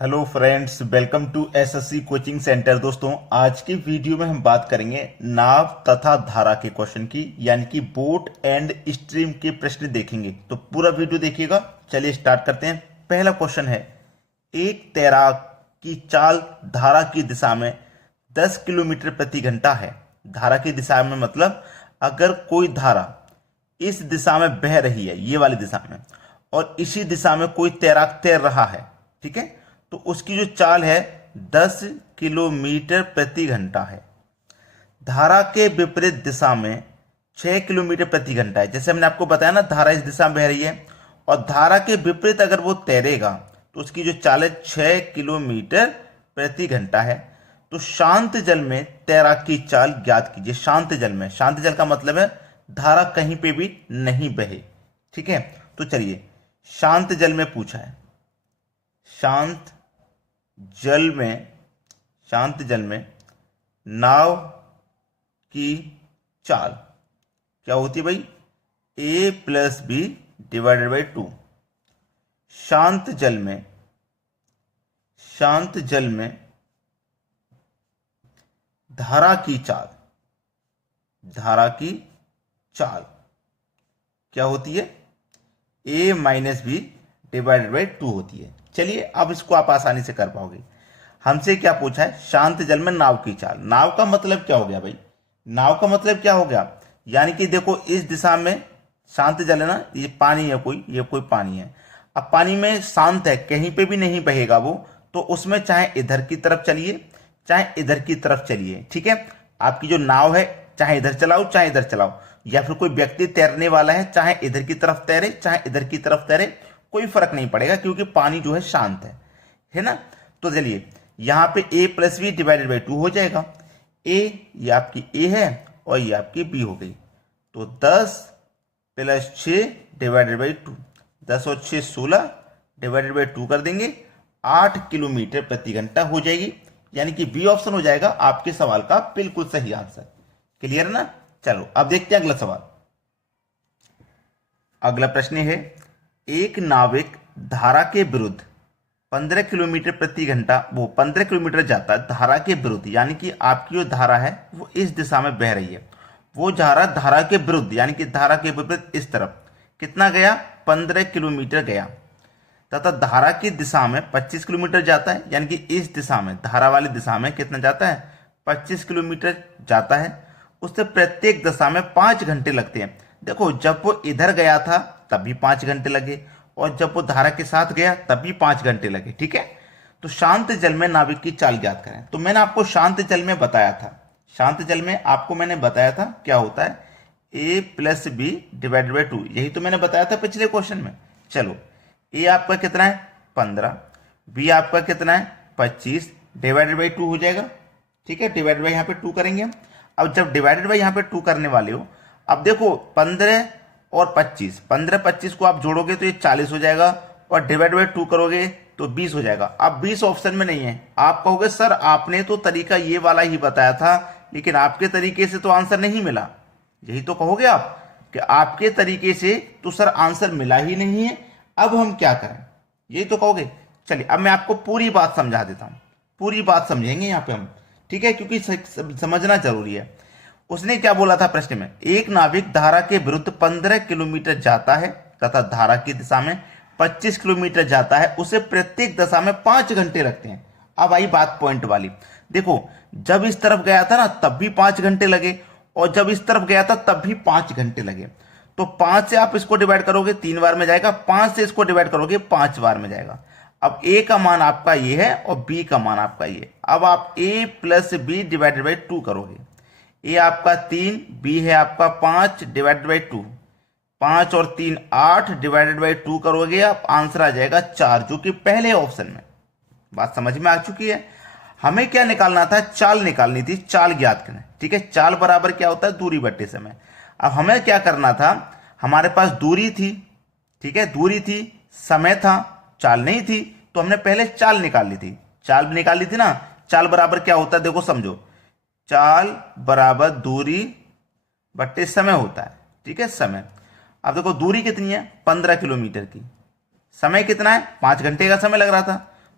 Hello friends, welcome to SSC coaching centre. दोस्तों, आज की वीडियो में हम बात करेंगे नाव तथा धारा के क्वेश्चन की, यानी कि बोट एंड स्ट्रीम के प्रश्न देखेंगे। तो पूरा वीडियो देखिएगा। चलिए स्टार्ट करते हैं। पहला क्वेश्चन है, एक तैराक की चाल धारा की दिशा में 10 किलोमीटर प्रति घंटा है। धारा की दिशा में मतलब अगर कोई धारा इस दिशा में बह रही है, ये वाली दिशा में, और इसी दिशा में कोई तैराक तैर रहा है, ठीक है, तो उसकी जो चाल है 10 किलोमीटर प्रति घंटा है। धारा के विपरीत दिशा में 6 किलोमीटर प्रति घंटा है। जैसे हमने आपको बताया ना, धारा इस दिशा में बह रही है और धारा के विपरीत अगर वो तैरेगा तो उसकी जो चाल है 6 किलोमीटर प्रति घंटा है। तो शांत जल में तैराक की चाल ज्ञात कीजिए। शांत जल में, शांत जल का मतलब है धारा कहीं पे भी नहीं बहे, ठीक है। तो चलिए, शांत जल में पूछा है, शांत जल में, शांत जल में नाव की चाल क्या होती है भाई? a plus B divided by 2। शांत जल में, शांत जल में धारा की चाल, धारा की चाल क्या होती है? a minus B divided by 2 होती है। चलिए, अब इसको आप आसानी से कर पाओगे। हमसे क्या पूछा है? शांत जल में नाव की चाल। नाव का मतलब क्या हो गया भाई? नाव का मतलब क्या हो गया? यानी कि देखो, इस दिशा में शांत जल है ना, ये पानी है, कोई ये कोई पानी है। अब पानी में शांत है, कहीं पे भी नहीं बहेगा वो, तो उसमें चाहे इधर की तरफ चलिए चाहे इधर की तरफ चलिए, ठीक है। आपकी जो नाव है, चाहे इधर चलाओ चाहे इधर चलाओ, या फिर कोई व्यक्ति तैरने वाला है, चाहे इधर की तरफ तैरे चाहे इधर की तरफ तैरे, कोई फर्क नहीं पड़ेगा, क्योंकि पानी जो है शांत है ना। तो चलिए, यहां पे a plus B divided by 2 हो जाएगा। ये आपकी a है और ये आपकी b हो गई। तो 10 प्लस 6 डिवाइडेड बाई 2, 10 और 6 16 डिवाइडेड बाई 2 कर देंगे, 8 किलोमीटर प्रति घंटा हो जाएगी। यानी कि बी ऑप्शन हो जाएगा आपके सवाल का बिल्कुल सही आंसर। क्लियर है ना? चलो अब देखते हैं अगला सवाल। अगला प्रश्न है, एक नाविक धारा के विरुद्ध 15 किलोमीटर प्रति घंटा, वो 15 किलोमीटर जाता है धारा के विरुद्ध, यानी कि आपकी जो धारा है वो इस दिशा में बह रही है। वो धारा के विरुद्ध, यानी कि धारा के विपरीत इस तरफ कितना गया? 15 किलोमीटर गया। तथा धारा की दिशा में 25 किलोमीटर जाता है, यानी कि इस दिशा में, धारा वाली दिशा में कितना जाता है? 25 किलोमीटर जाता है। उससे प्रत्येक दिशा में 5 घंटे लगते हैं। देखो, जब वो इधर गया था तब भी 5 घंटे लगे, और जब वो धारा के साथ गया तब भी 5 घंटे लगे, ठीक है। तो शांत जल में नाविक की चाल ज्ञात करें। तो मैंने आपको शांत जल में बताया था, शांत जल में आपको मैंने बताया था क्या होता है? a plus B divided by 2, यही तो मैंने बताया था पिछले क्वेश्चन में। चलो, a आपका कितना है? 15, b आपका कितना है? 25 डिवाइडेड बाई 2 हो जाएगा, ठीक है। डिवाइडेड बाई यहाँ पे 2 करेंगे हम। अब जब डिवाइडेड बाई यहाँ पे 2 करने वाले हो, अब देखो 15 और 25, 15 25 को आप जोड़ोगे तो ये 40 हो जाएगा, और डिवाइड बाई 2 करोगे तो 20 हो जाएगा। अब 20 ऑप्शन में नहीं है। आप कहोगे सर आपने तो तरीका ये वाला ही बताया था, लेकिन आपके तरीके से तो आंसर नहीं मिला। यही तो कहोगे आप कि आपके तरीके से तो सर आंसर मिला ही नहीं है, अब हम क्या करें, यही तो कहोगे। चलिए, अब मैं आपको पूरी बात समझा देता हूं, पूरी बात समझेंगे यहाँ पे हम, ठीक है, क्योंकि समझना जरूरी है। उसने क्या बोला था प्रश्न में? एक नाविक धारा के विरुद्ध 15 किलोमीटर जाता है तथा धारा की दिशा में 25 किलोमीटर जाता है। उसे प्रत्येक दिशा में 5 घंटे लगते हैं। अब आई बात पॉइंट वाली। देखो, जब इस तरफ गया था ना तब भी 5 घंटे लगे, और जब इस तरफ गया था तब भी 5 घंटे लगे। तो 5 से आप इसको डिवाइड करोगे 3 बार में जाएगा, 5 से इसको डिवाइड करोगे 5 बार में जाएगा। अब a का मान आपका ये है और b का मान आपका ये। अब आप a plus B divided by 2 करोगे। ए आपका 3, बी है आपका 5 डिवाइडेड बाई 2, 5 और 3 8 डिवाइडेड बाई 2 करोगे आप, आंसर आ जाएगा 4, जो कि पहले ऑप्शन में। बात समझ में आ चुकी है? हमें क्या निकालना था? चाल निकालनी थी, चाल ज्ञात करना, ठीक है। चाल बराबर क्या होता है? दूरी बट्टे समय। अब हमें क्या करना था? हमारे पास दूरी थी, ठीक है, दूरी थी, समय था, चाल नहीं थी, तो हमने पहले चाल निकाल ली थी। चाल निकाल ली थी ना। चाल बराबर क्या होता है? देखो समझो, चाल बराबर दूरी बट्टे समय होता है, ठीक है, समय। अब देखो दूरी कितनी है? 15 किलोमीटर की। समय कितना है? 5 घंटे का समय लग रहा था,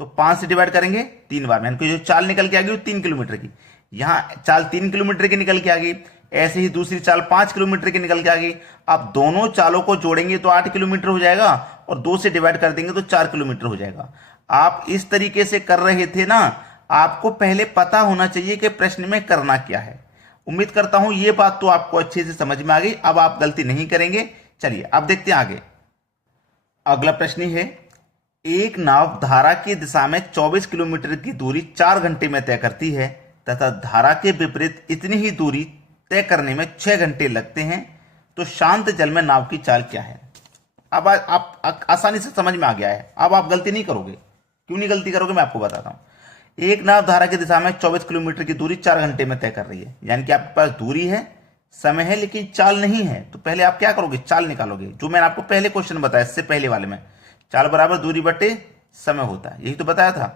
तो 5 से डिवाइड करेंगे 3 बार, यानी कि जो चाल निकल के आ गई वो 3 किलोमीटर की, यहाँ चाल 3 किलोमीटर की निकल के आ गई। ऐसे ही दूसरी चाल 5 किलोमीटर की निकल के आ गई। अब दोनों चालों को जोड़ेंगे तो 8 किलोमीटर हो जाएगा और 2 से डिवाइड कर देंगे तो 4 किलोमीटर हो जाएगा। आप इस तरीके से कर रहे थे ना, आपको पहले पता होना चाहिए कि प्रश्न में करना क्या है। उम्मीद करता हूं ये बात तो आपको अच्छे से समझ में आ गई, अब आप गलती नहीं करेंगे। चलिए अब देखते हैं आगे। अगला प्रश्न है, एक नाव धारा की दिशा में 24 किलोमीटर की दूरी 4 घंटे में तय करती है तथा धारा के विपरीत इतनी ही दूरी तय करने में 6 घंटे लगते हैं, तो शांत जल में नाव की चाल क्या है। अब आप आसानी से समझ में आ गया है, अब आप गलती नहीं करोगे। क्यों नहीं गलती करोगे मैं आपको बताता हूं। एक नाव धारा की दिशा में 24 किलोमीटर की दूरी 4 घंटे में तय कर रही है, यानी कि आपके पास दूरी है, समय है, लेकिन चाल नहीं है। तो पहले आप क्या करोगे, चाल निकालोगे, जो मैंने आपको पहले क्वेश्चन बताया, इससे पहले वाले में चाल बराबर दूरी बटे समय होता है, यही तो बताया था।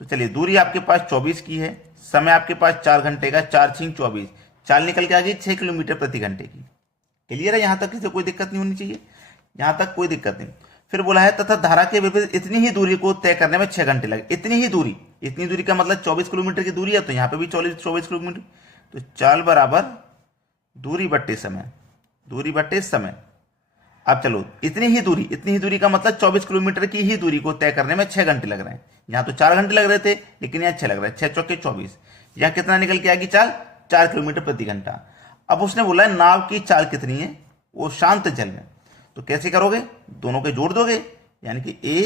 तो चलिए दूरी आपके पास 24 की है, समय आपके पास 4 घंटे का, 4 × 24, चाल निकल के आ गई 6 किलोमीटर प्रति घंटे की। क्लियर है, यहां तक किसी कोई दिक्कत नहीं होनी चाहिए, यहां तक कोई दिक्कत नहीं। फिर बोला है तथा धारा के विपरीत इतनी ही दूरी को तय करने में 6 घंटे लगे। इतनी ही दूरी, इतनी दूरी का मतलब 24 किलोमीटर की दूरी है, तो यहां पे भी 24 किलोमीटर। तो चाल बराबर दूरी बट्टे समय, दूरी बट्टे समय। अब चलो इतनी ही दूरी का मतलब 24 किलोमीटर की ही दूरी को तय करने में 6 घंटे लग रहे हैं। यहां तो 4 घंटे लग रहे थे, लेकिन यहां 6 लग रहे हैं। 6 चौके 24, यहां कितना निकल के आएगी चाल, 4 किलोमीटर प्रति घंटा। अब उसने बोला है नाव की चाल कितनी है, वो शांत जल में। तो कैसे करोगे, दोनों के जोड़ दोगे, यानी कि a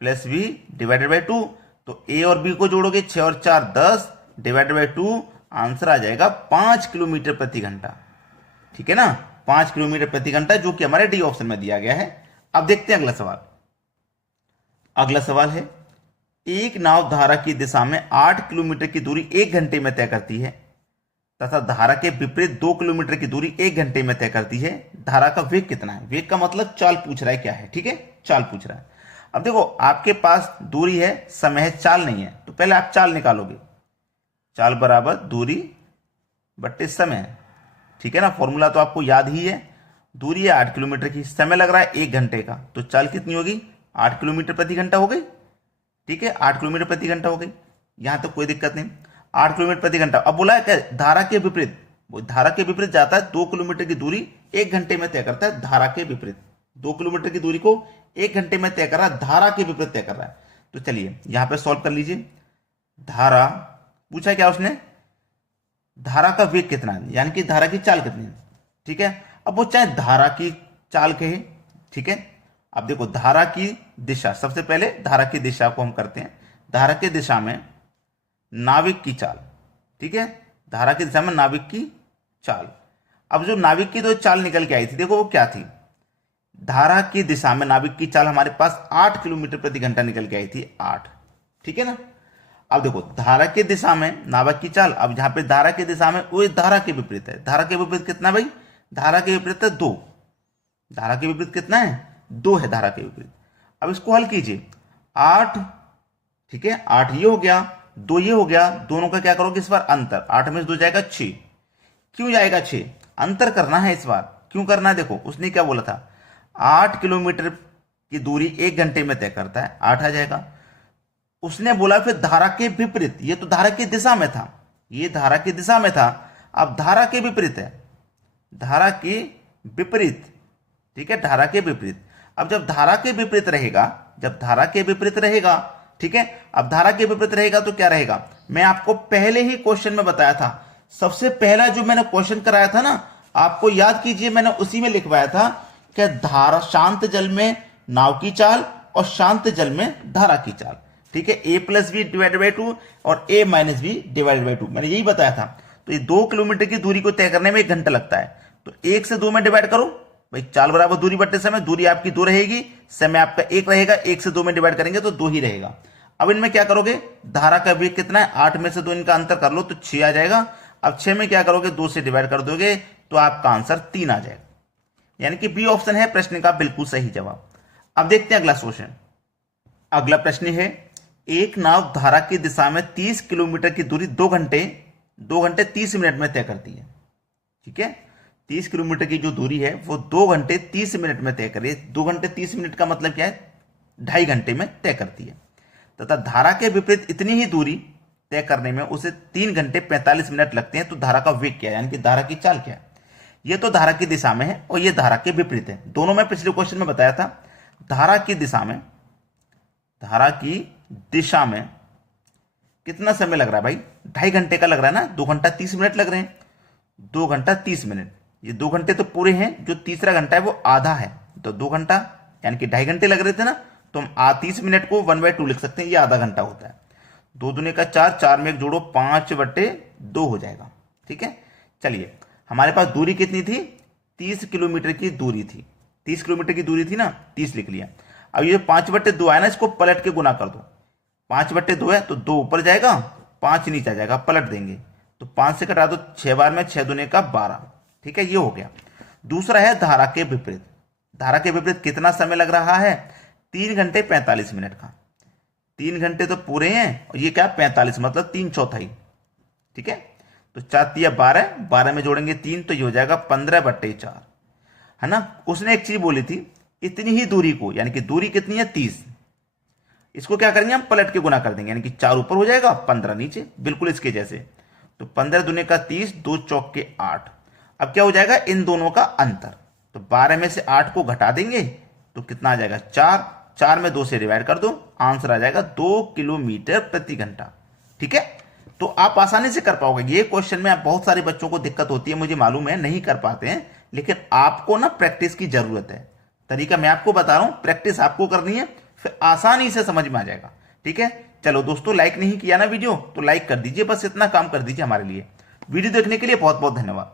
+ b डिवाइडेड बाई 2। तो a और b को जोड़ोगे, 6 और 4 10 डिवाइडेड बाई 2, आंसर आ जाएगा 5 किलोमीटर प्रति घंटा। ठीक है ना, 5 किलोमीटर प्रति घंटा, जो कि हमारे डी ऑप्शन में दिया गया है। अब देखते हैं अगला सवाल। अगला सवाल है, एक नाव धारा की दिशा में 8 किलोमीटर की दूरी 1 घंटे में तय करती है तथा धारा के विपरीत 2 किलोमीटर की दूरी 1 घंटे में तय करती है। धारा का वेग कितना है, वेग का मतलब चाल पूछ रहा है क्या है, ठीक है, चाल पूछ रहा है। अब देखो आपके पास दूरी है, समय है, चाल नहीं है, तो पहले आप चाल निकालोगे। चाल बराबर दूरी बट्टे समय, ठीक है ना, फॉर्मूला तो आपको याद ही है। दूरी है 8 किलोमीटर की, समय लग रहा है 1 घंटे का, तो चाल कितनी होगी, 8 किलोमीटर प्रति घंटा हो गई। ठीक है, 8 किलोमीटर प्रति घंटा हो गई, यहां तो कोई दिक्कत नहीं, 8 किलोमीटर प्रति घंटा। अब बोला है क्या, धारा के विपरीत, वो धारा के विपरीत जाता है, 2 किलोमीटर की दूरी 1 घंटे में तय करता है। धारा के विपरीत 2 किलोमीटर की दूरी को 1 घंटे में तय कर रहा है, धारा के विपरीत तय कर रहा है। तो चलिए यहां पे सॉल्व कर लीजिए। धारा पूछा क्या उसने, धारा का वेग कितना है, यानी कि धारा की चाल कितनी है। ठीक है, अब वो चाहे धारा की चाल कहे, ठीक है। अब देखो धारा की दिशा, सबसे पहले धारा की दिशा को हम करते हैं। धारा की दिशा में नाविक की चाल, ठीक है, धारा की दिशा में नाविक की चाल। अब जो नाविक की दो चाल निकल के आई थी, देखो वो क्या थी, धारा की दिशा में नाविक की चाल हमारे पास 8 किलोमीटर प्रति घंटा निकल के आई थी, 8। ठीक है ना। अब देखो धारा की दिशा में नाविक की चाल, अब जहां पे धारा की दिशा में वो धारा के विपरीत है। धारा के विपरीत कितना भाई, धारा के विपरीत है 2। धारा के विपरीत कितना है, 2 है धारा के विपरीत। अब इसको हल कीजिए, 8, ठीक है, 8 ये हो गया, 2 ये हो गया, दोनों का क्या करोगे इस बार अंतर, 8 में से 2 जाएगा 6। क्यों जाएगा 6, अंतर करना है इस बार। क्यों करना है, देखो उसने क्या बोला था, 8 किलोमीटर की दूरी 1 घंटे में तय करता है, 8 आ जाएगा। उसने बोला फिर धारा के विपरीत, ये तो धारा की दिशा में था, ये धारा की दिशा में था, अब धारा के विपरीत है, धारा के विपरीत, ठीक है, धारा के विपरीत। अब जब धारा के विपरीत रहेगा, जब धारा के विपरीत रहेगा, ठीक है, अब धारा के विपरीत रहेगा तो क्या रहेगा, मैं आपको पहले ही क्वेश्चन में बताया था, सबसे पहला जो मैंने क्वेश्चन कराया था ना, आपको याद कीजिए, मैंने उसी में लिखवाया था कि धारा, शांत जल में नाव की चाल और शांत जल में धारा की चाल, ठीक है, a + b डिवाइडेड बाई 2 और a - b डिवाइडेड बाई 2, मैंने यही बताया था। तो ये 2 किलोमीटर की दूरी को तय करने में 1 घंटा लगता है, तो 1 से 2 में डिवाइड करो भाई, चाल बराबर दूरी बट्टे समय, दूरी आपकी 2 रहेगी, समय आपका 1 रहेगा, 1 से 2 में डिवाइड करेंगे तो 2 ही रहेगा। अब इनमें क्या करोगे, धारा का वेग कितना है, 8 में से 2 इनका अंतर कर लो तो 6 आ जाएगा। अब 6 में क्या करोगे, 2 से डिवाइड कर दोगे तो आपका आंसर 3 आ जाएगा, यानी कि बी ऑप्शन है प्रश्न का बिल्कुल सही जवाब। अब देखते हैं अगला क्वेश्चन। अगला प्रश्न है, एक नाव धारा की दिशा में 30 किलोमीटर की दूरी 2 घंटे 30 मिनट में तय करती है, ठीक है, 30 किलोमीटर की जो दूरी है वो 2 घंटे 30 मिनट में तय कर रही है। 2 घंटे 30 मिनट का मतलब क्या है, 2.5 घंटे में तय करती है। तथा धारा के विपरीत इतनी ही दूरी तय करने में उसे 3 घंटे 45 मिनट लगते हैं, तो धारा का वेग क्या है, यानी कि धारा की चाल क्या है। ये तो धारा की दिशा में है और ये धारा के विपरीत है। दोनों में पिछले क्वेश्चन में बताया था, धारा की दिशा में कितना समय लग रहा है भाई, 2.5 घंटे का लग रहा है ना, 2 घंटा 30 मिनट लग रहे हैं, 2 घंटा 30 मिनट। ये 2 घंटे तो पूरे हैं, जो तीसरा घंटा है वो आधा है, तो 2 घंटा यानी कि 2.5 घंटे लग रहे थे ना, तो हम 30 मिनट को 1/2 लिख सकते हैं, ये आधा घंटा होता है। 2 दूने का 4, 4 में एक जोड़ो 5/2 हो जाएगा। ठीक है, चलिए हमारे पास दूरी कितनी थी, 30 किलोमीटर की दूरी थी, 30 किलोमीटर की दूरी थी ना, 30 लिख लिया। अब ये 5/2 है ना, इसको पलट के गुना कर दो, 5/2 है तो 2 ऊपर जाएगा, 5 नीचे आ जाएगा, पलट देंगे तो 5 से कटा दो, 6 बार में 6 दूने का 12। ठीक है, ये हो गया। दूसरा है धारा के विपरीत। धारा के विपरीत कितना समय लग रहा है, 3 घंटे 45 मिनट का। 3 घंटे तो पूरे हैं और ये क्या 45, मतलब 3/4। ठीक है, तो 4 × 12, 12 में जोड़ेंगे 3 तो ये हो जाएगा 15/4, है ना। उसने एक चीज बोली थी, इतनी ही दूरी को, यानी कि दूरी कितनी है 30, इसको क्या करेंगे हम पलट के गुना कर देंगे, यानी कि 4 ऊपर हो जाएगा 15 नीचे, बिल्कुल इसके जैसे। तो 15 दूने का 30, 2 चौक के 8। अब क्या हो जाएगा इन दोनों का अंतर, तो 12 में से 8 को घटा देंगे तो कितना आ जाएगा 4, 4 में 2 से डिवाइड कर दो, आंसर आ जाएगा 2 किलोमीटर प्रति घंटा। ठीक है, तो आप आसानी से कर पाओगे। ये क्वेश्चन में बहुत सारे बच्चों को दिक्कत होती है, मुझे मालूम है, नहीं कर पाते हैं, लेकिन आपको ना प्रैक्टिस की जरूरत है। तरीका मैं आपको बता रहा हूं, प्रैक्टिस आपको करनी है, फिर आसानी से समझ में आ जाएगा। ठीक है, चलो दोस्तों, लाइक नहीं किया ना वीडियो तो लाइक कर दीजिए, बस इतना काम कर दीजिए हमारे लिए। वीडियो देखने के लिए बहुत बहुत धन्यवाद।